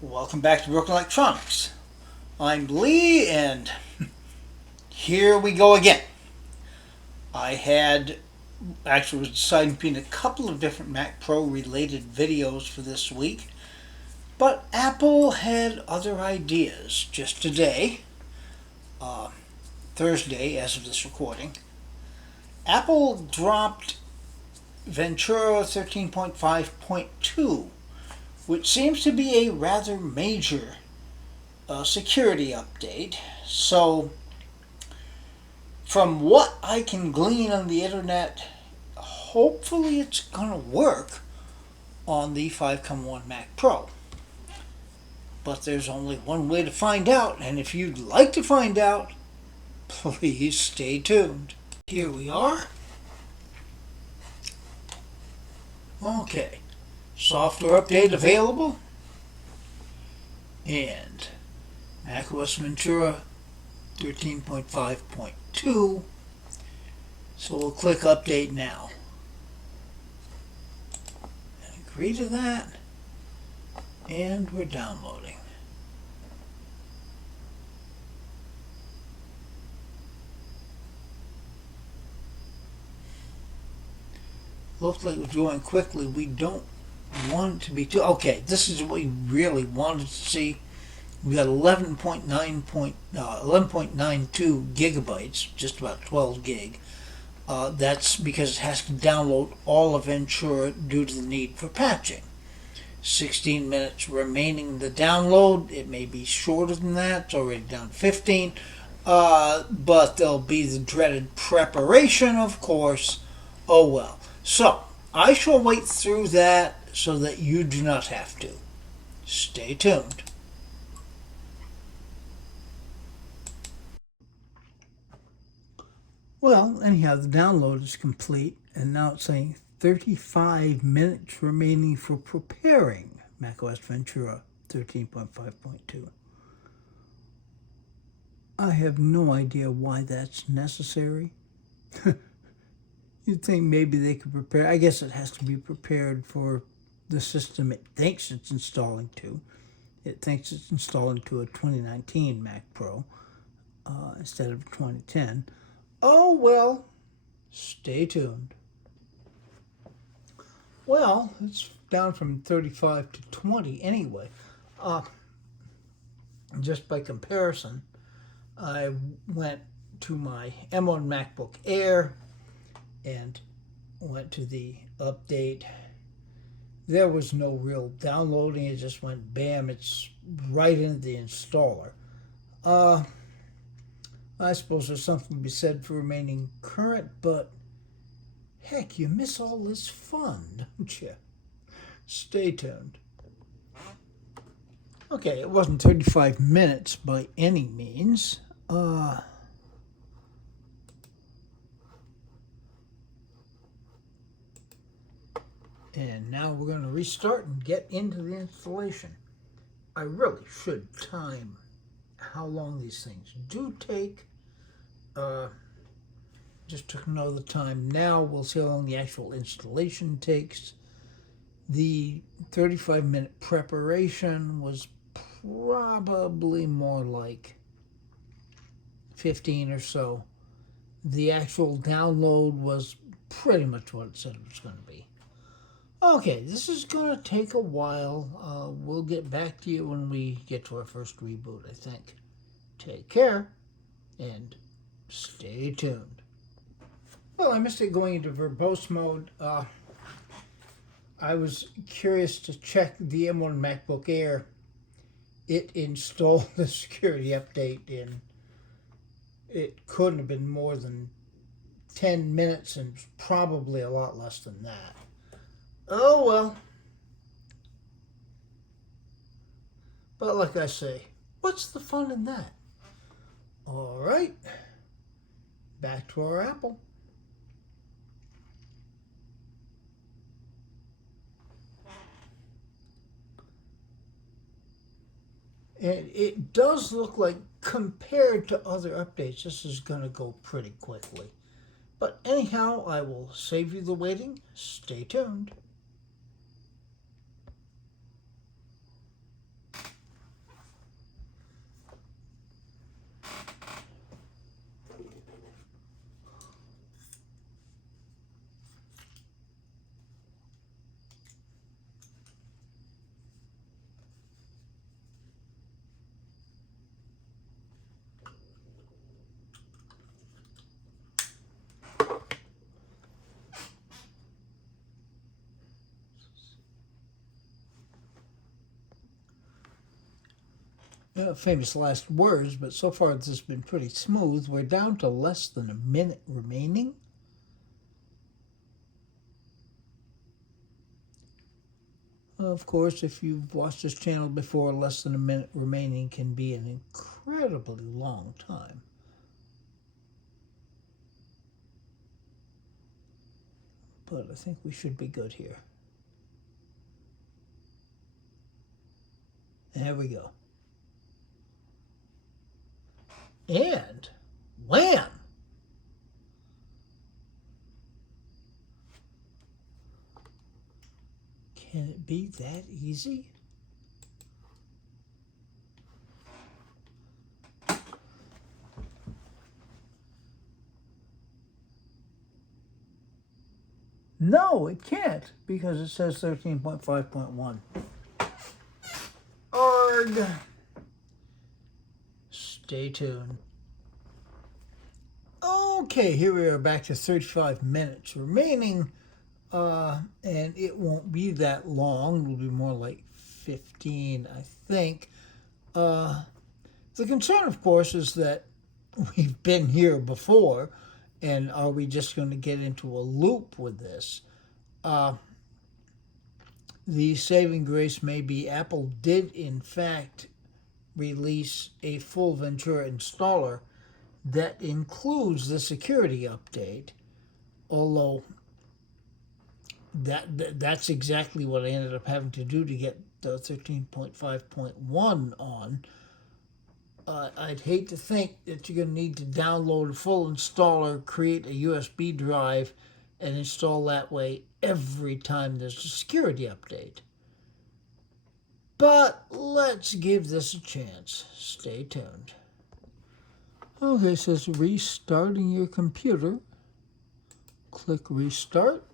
Welcome back to Broken Electronics. I'm Lee, and here we go again. I was deciding between a couple of different Mac Pro related videos for this week, but Apple had other ideas. Just today, Thursday as of this recording, Apple dropped Ventura 13.5.2, which seems to be a rather major security update. So, from what I can glean on the internet, hopefully it's going to work on the 5.1 Mac Pro. But there's only one way to find out, and if you'd like to find out, please stay tuned. Here we are. Okay, software update available, and macOS Ventura 13.5.2. So we'll click update now. And agree to that. And we're downloading. Looks like it's going quickly. We don't want it to be too... Okay, this is what we really wanted to see. We got 11.92 gigabytes, just about 12 gig. That's because it has to download all of Ventura due to the need for patching. 16 minutes remaining in the download. It may be shorter than that. It's already down to 15. But there'll be the dreaded preparation, of course. Oh well. So, I shall wait through that so that you do not have to. Stay tuned. Well, anyhow, the download is complete, and now it's saying 35 minutes remaining for preparing macOS Ventura 13.5.2. I have no idea why that's necessary. You'd think maybe they could prepare. I guess it has to be prepared for the system it thinks it's installing to. It thinks it's installing to a 2019 Mac Pro instead of 2010. Oh, well, stay tuned. Well, it's down from 35 to 20 anyway. Just by comparison, I went to my M1 MacBook Air and went to the update. There was no real downloading. It just went bam, it's right into the installer. I suppose there's something to be said for remaining current, but heck, you miss all this fun, don't you? Stay tuned. Okay, it wasn't 35 minutes by any means. And now we're going to restart and get into the installation. I really should time how long these things do take. Just took another time. Now we'll see how long the actual installation takes. The 35-minute preparation was probably more like 15 or so. The actual download was pretty much what it said it was going to be. Okay, this is going to take a while. We'll get back to you when we get to our first reboot, I think. Take care, and stay tuned. Well, I missed it going into verbose mode. I was curious to check the M1 MacBook Air. It installed the security update in, it couldn't have been more than 10 minutes and probably a lot less than that. Oh well. But like I say, what's the fun in that? Alright, back to our Apple. And it does look like, compared to other updates, this is going to go pretty quickly. But anyhow, I will save you the waiting. Stay tuned. famous last words, but so far this has been pretty smooth. We're down to less than a minute remaining. Of course, if you've watched this channel before, less than a minute remaining can be an incredibly long time. But I think we should be good here. There we go. And wham! Can it be that easy? No, it can't, because it says 13.5.1. Arg! Stay tuned. Okay, here we are back to 35 minutes remaining, and it won't be that long. It'll be more like 15, I think. The concern, of course, is that we've been here before, and are we just going to get into a loop with this? The saving grace may be Apple did, in fact, release a full Ventura installer that includes the security update, although that's exactly what I ended up having to do to get the 13.5.1 on. I'd hate to think that you're going to need to download a full installer, create a USB drive, and install that way every time there's a security update. But let's give this a chance. Stay tuned. Okay, it says restarting your computer. Click restart.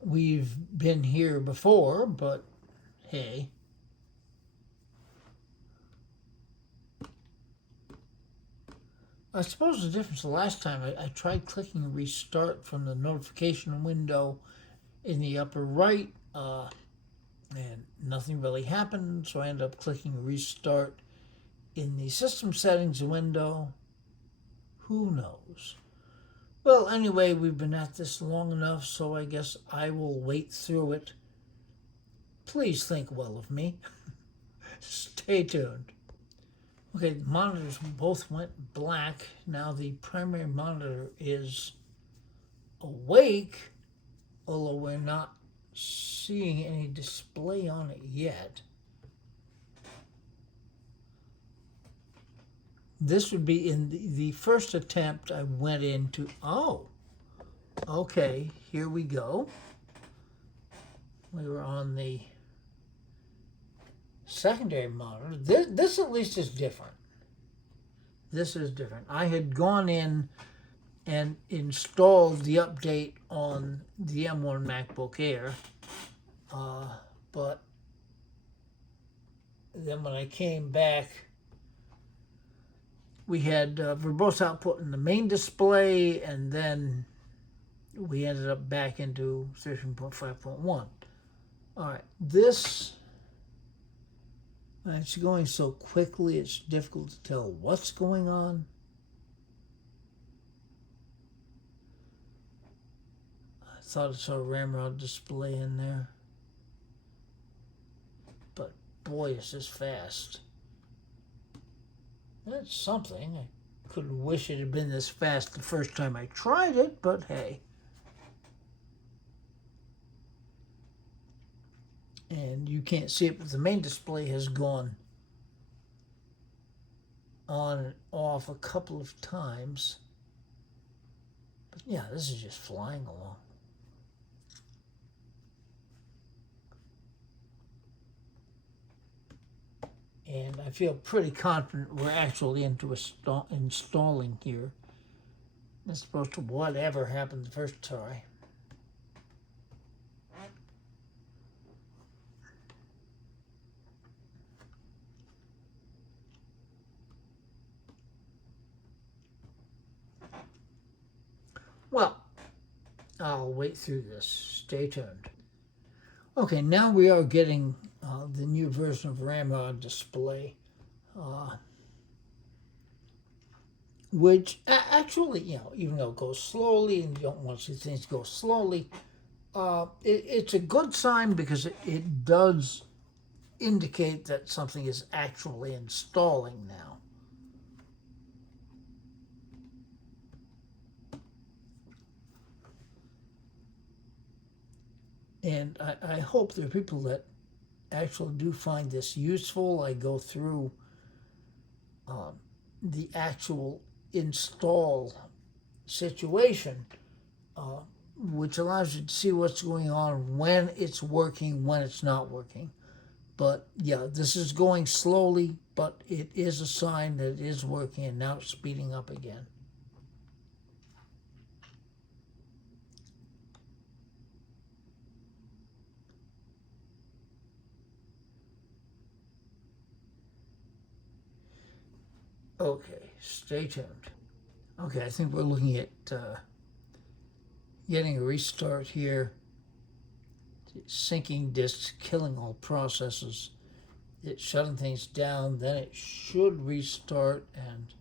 We've been here before, but hey. I suppose the difference the last time I tried clicking restart from the notification window in the upper right, and nothing really happened, so I ended up clicking restart in the system settings window. Who knows? Well, anyway, we've been at this long enough, so I guess I will wait through it. Please think well of me. Stay tuned. Okay, the monitors both went black. Now the primary monitor is awake, although we're not seeing any display on it yet. This would be in the first attempt I went into. Oh, okay, here we go. We were on the secondary monitor. This at least is different. This is different. I had gone in and installed the update on the M1 MacBook Air, but then when I came back, we had verbose output in the main display, and then we ended up back into 13.5.1. All right, this, it's going so quickly, it's difficult to tell what's going on. I thought I saw a Ramrod display in there, but boy, is this fast. That's something. I could wish it had been this fast the first time I tried it, but hey. And you can't see it, but the main display has gone on and off a couple of times. But yeah, this is just flying along. And I feel pretty confident we're actually into installing here, as opposed to whatever happened the first try. Well, I'll wait through this. Stay tuned. Okay, now we are getting the new version of RAM on display, which actually, even though it goes slowly and you don't want to see things go slowly, it's a good sign because it does indicate that something is actually installing now. And I hope there are people that actually do find this useful. I go through the actual install situation, which allows you to see what's going on, when it's working, when it's not working. But yeah, this is going slowly, but it is a sign that it is working, and now it's speeding up again. Okay, stay tuned. Okay, I think we're looking at getting a restart here. Syncing disks, killing all processes. It's shutting things down, then it should restart, and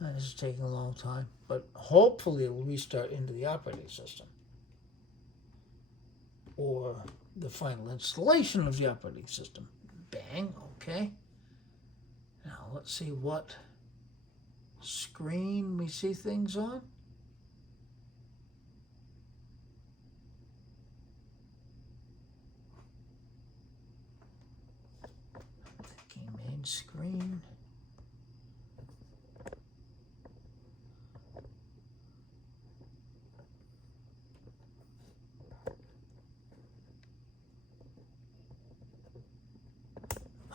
this is taking a long time, but hopefully it'll restart into the operating system or the final installation of the operating system. Bang, okay. Now let's see what screen we see things on. Main screen.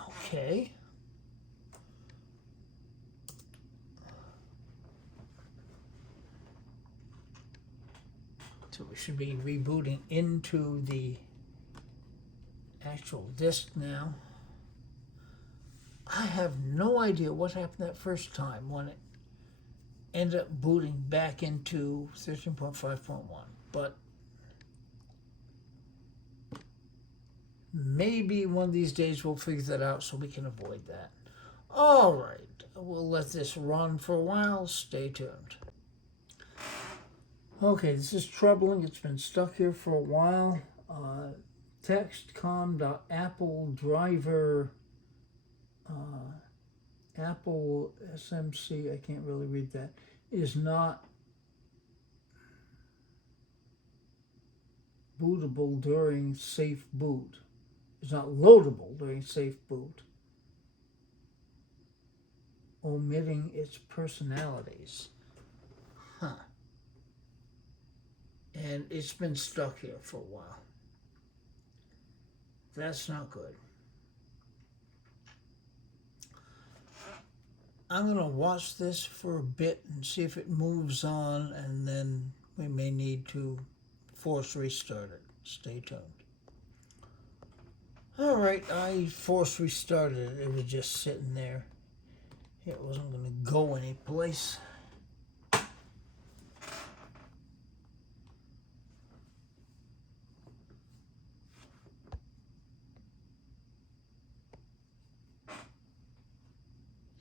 Okay. So we should be rebooting into the actual disk now. I have no idea what happened that first time when it ended up booting back into 13.5.1, but maybe one of these days we'll figure that out so we can avoid that. All right, we'll let this run for a while. Stay tuned. Okay, this is troubling. It's been stuck here for a while. Textcom.apple driver Apple SMC, I can't really read that, is not bootable during safe boot. It's not loadable during safe boot. Omitting its personalities. Huh. And it's been stuck here for a while. That's not good. I'm going to watch this for a bit and see if it moves on, and then we may need to force restart it. Stay tuned. All right, I force restarted it. It was just sitting there. It wasn't going to go anyplace.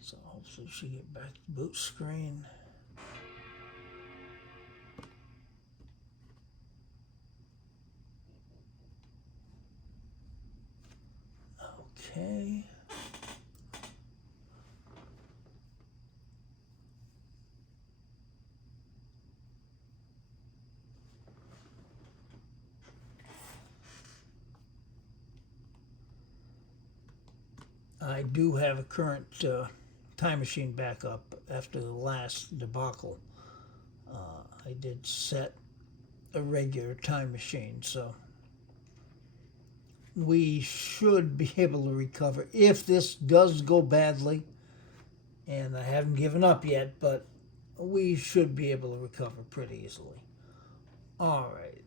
So hopefully we should get back to the boot screen. Okay. I do have a current time machine backup after the last debacle. I did set a regular time machine, so we should be able to recover if this does go badly. And I haven't given up yet, but we should be able to recover pretty easily. All right.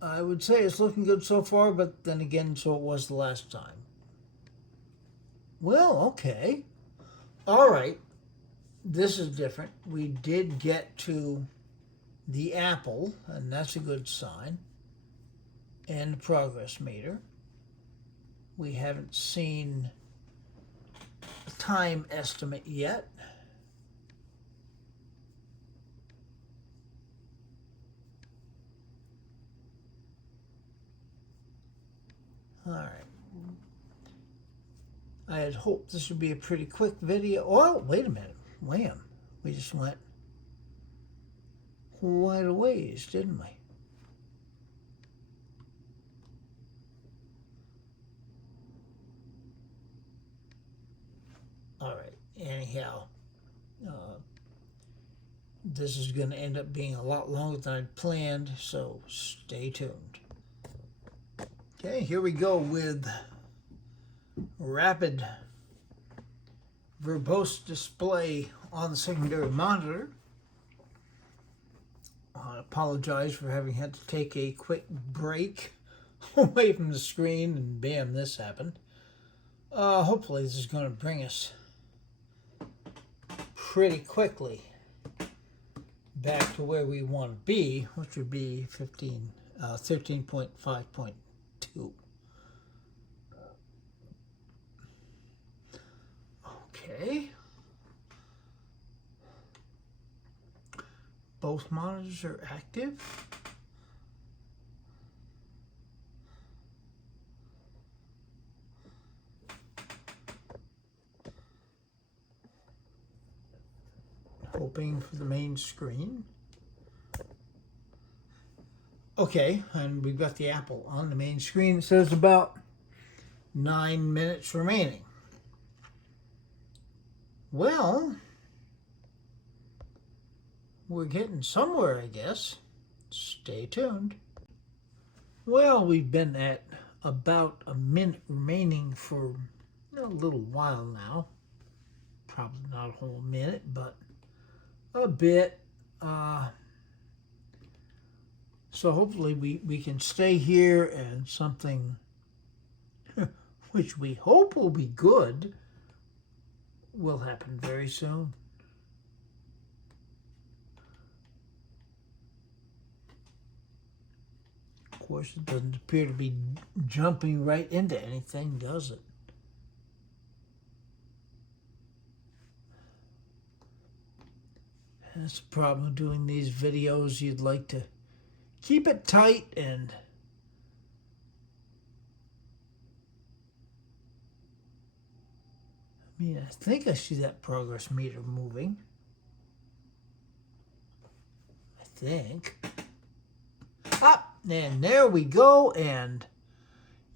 I would say it's looking good so far, but then again, so it was the last time. Well, okay. All right. This is different. We did get to the apple, and that's a good sign, and the progress meter. We haven't seen a time estimate yet. All right. I had hoped this would be a pretty quick video. Oh, wait a minute. Wham. We just went quite a ways, didn't we? All right. Anyhow, this is going to end up being a lot longer than I'd planned, so stay tuned. Okay, here we go with rapid verbose display on the secondary monitor. I apologize for having had to take a quick break away from the screen, and bam, this happened. Hopefully this is going to bring us pretty quickly back to where we want to be, which would be 13.5.2. Okay. Both monitors are active. Hoping for the main screen. Okay, and we've got the apple on the main screen. It says about 9 minutes remaining. Well, we're getting somewhere, I guess. Stay tuned. Well, we've been at about a minute remaining for a little while now. Probably not a whole minute, but a bit. So hopefully we can stay here, and something which we hope will be good will happen very soon. Of course, it doesn't appear to be jumping right into anything, does it? That's the problem with doing these videos. You'd like to keep it tight, and I mean, I think I see that progress meter moving. I think. Ah, and there we go, and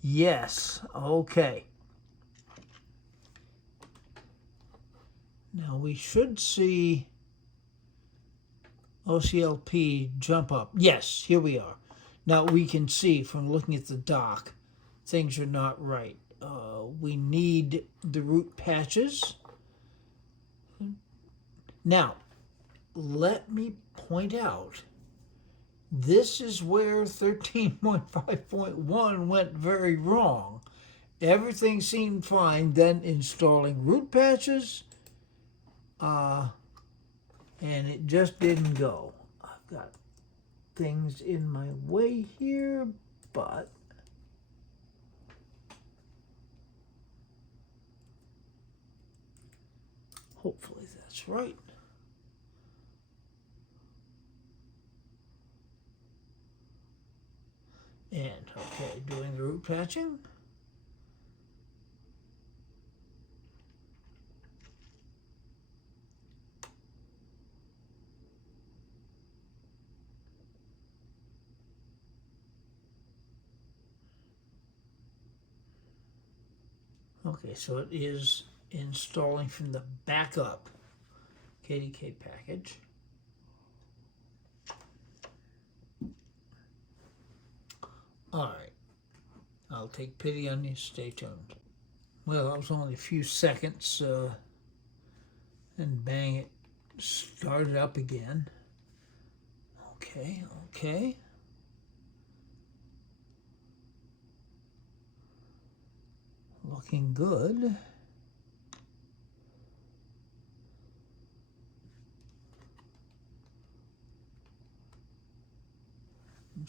yes, okay. Now we should see OCLP jump up. Yes, here we are. Now we can see from looking at the dock, things are not right. We need the root patches. Now, let me point out, this is where 13.5.1 went very wrong. Everything seemed fine, then installing root patches, and it just didn't go. I've got things in my way here, but hopefully that's right. And, okay, doing the root patching. Okay, so it is installing from the backup KDK package. All right, I'll take pity on you. Stay tuned. Well, that was only a few seconds, and bang, it started up again. Okay, okay. Looking good.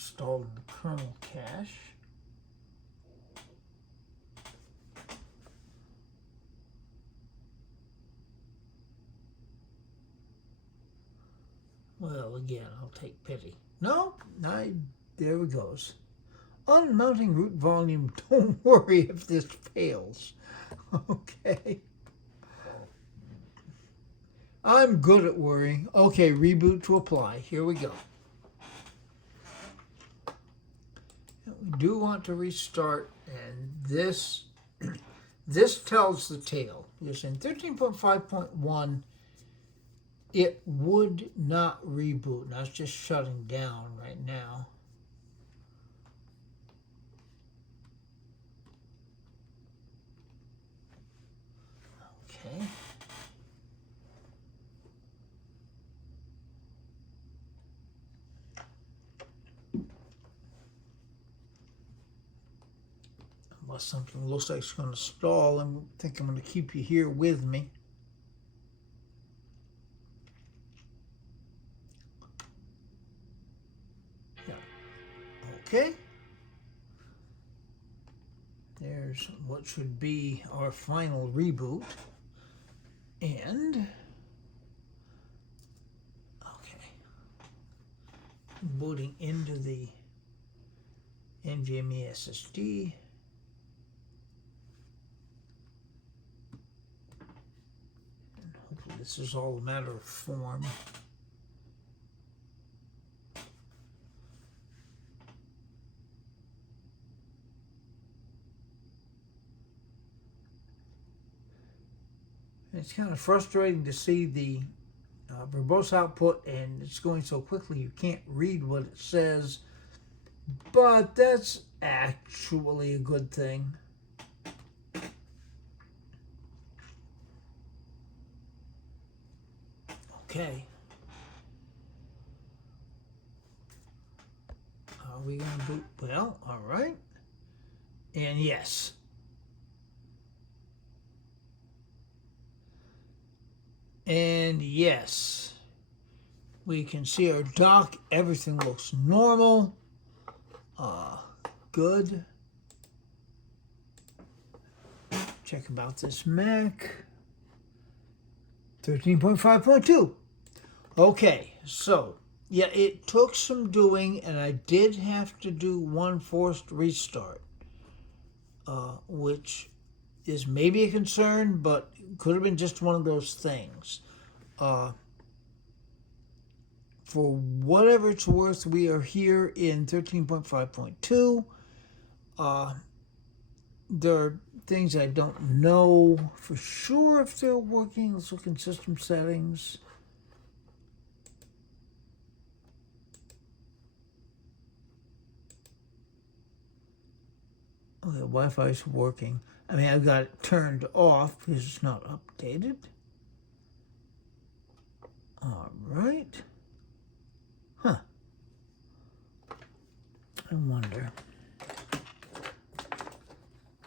installing the kernel cache. Well, again, I'll take pity. No, there it goes. Unmounting root volume. Don't worry if this fails. Okay. I'm good at worrying. Okay, reboot to apply. Here we go. We do want to restart, and this tells the tale. Because in 13.5.1, it would not reboot. Now it's just shutting down right now. Okay. Unless something looks like it's going to stall, I think I'm going to keep you here with me. Yeah. Okay. There's what should be our final reboot. And, okay, booting into the NVMe SSD. And hopefully this is all a matter of form. It's kind of frustrating to see the verbose output, and it's going so quickly you can't read what it says, but that's actually a good thing. Okay. Are we going to boot? Well, all right. And yes. And yes, we can see our dock. Everything looks normal. Good. Check about this Mac. 13.5.2. Okay, so yeah, it took some doing, and I did have to do one forced restart, which is maybe a concern, but could have been just one of those things. For whatever it's worth, we are here in 13.5.2. There are things I don't know for sure if they're working. Let's look in system settings. Okay, Wi-Fi is working. I mean, I've got it turned off because it's not updated. All right. Huh. I wonder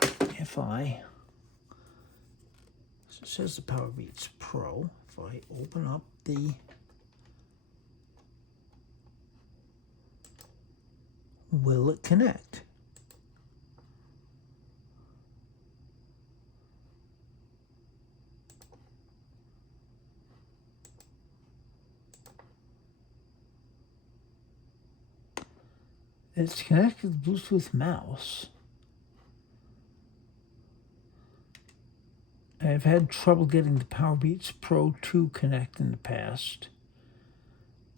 if it says the PowerBeats Pro, if I open up will it connect? It's connected to the Bluetooth mouse. I've had trouble getting the PowerBeats Pro 2 connect in the past.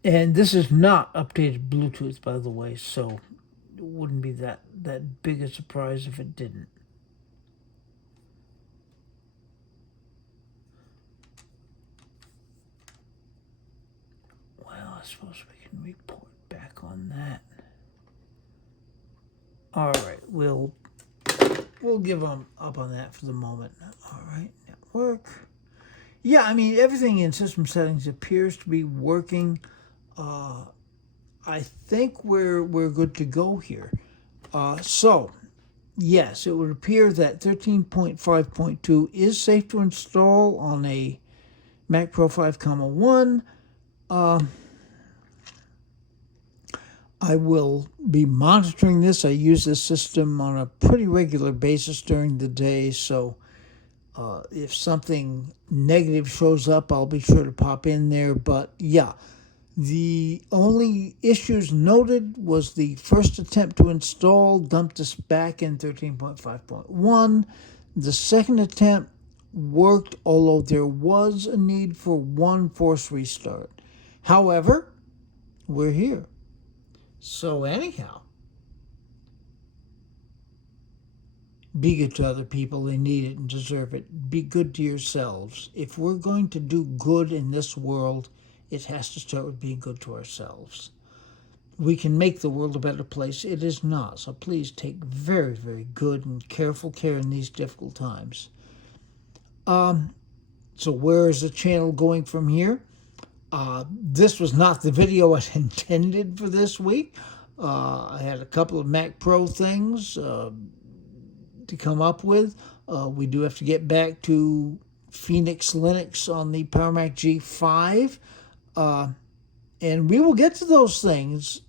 And this is not updated Bluetooth, by the way, so it wouldn't be that big a surprise if it didn't. Well, I suppose we can report back on that. All right, we'll give them up on that for the moment. All right, network. Yeah, I mean, everything in system settings appears to be working. I think we're good to go here. So, yes, it would appear that 13.5.2 is safe to install on a Mac Pro 5, 1. I will be monitoring this. I use this system on a pretty regular basis during the day, so if something negative shows up, I'll be sure to pop in there. But yeah, the only issues noted was the first attempt to install dumped us back in 13.5.1. The second attempt worked, although there was a need for one force restart. However, we're here. So anyhow, be good to other people. They need it and deserve it. Be good to yourselves. If we're going to do good in this world, it has to start with being good to ourselves. We can make the world a better place. It is not. So please take very, very good and careful care in these difficult times. So where is the channel going from here? This was not the video I intended for this week. I had a couple of Mac Pro things to come up with. We do have to get back to Phoenix Linux on the Power Mac G5. And we will get to those things,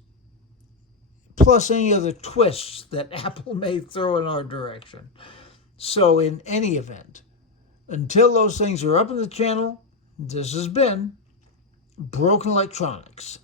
plus any other twists that Apple may throw in our direction. So in any event, until those things are up in the channel, this has been Broken Electronics.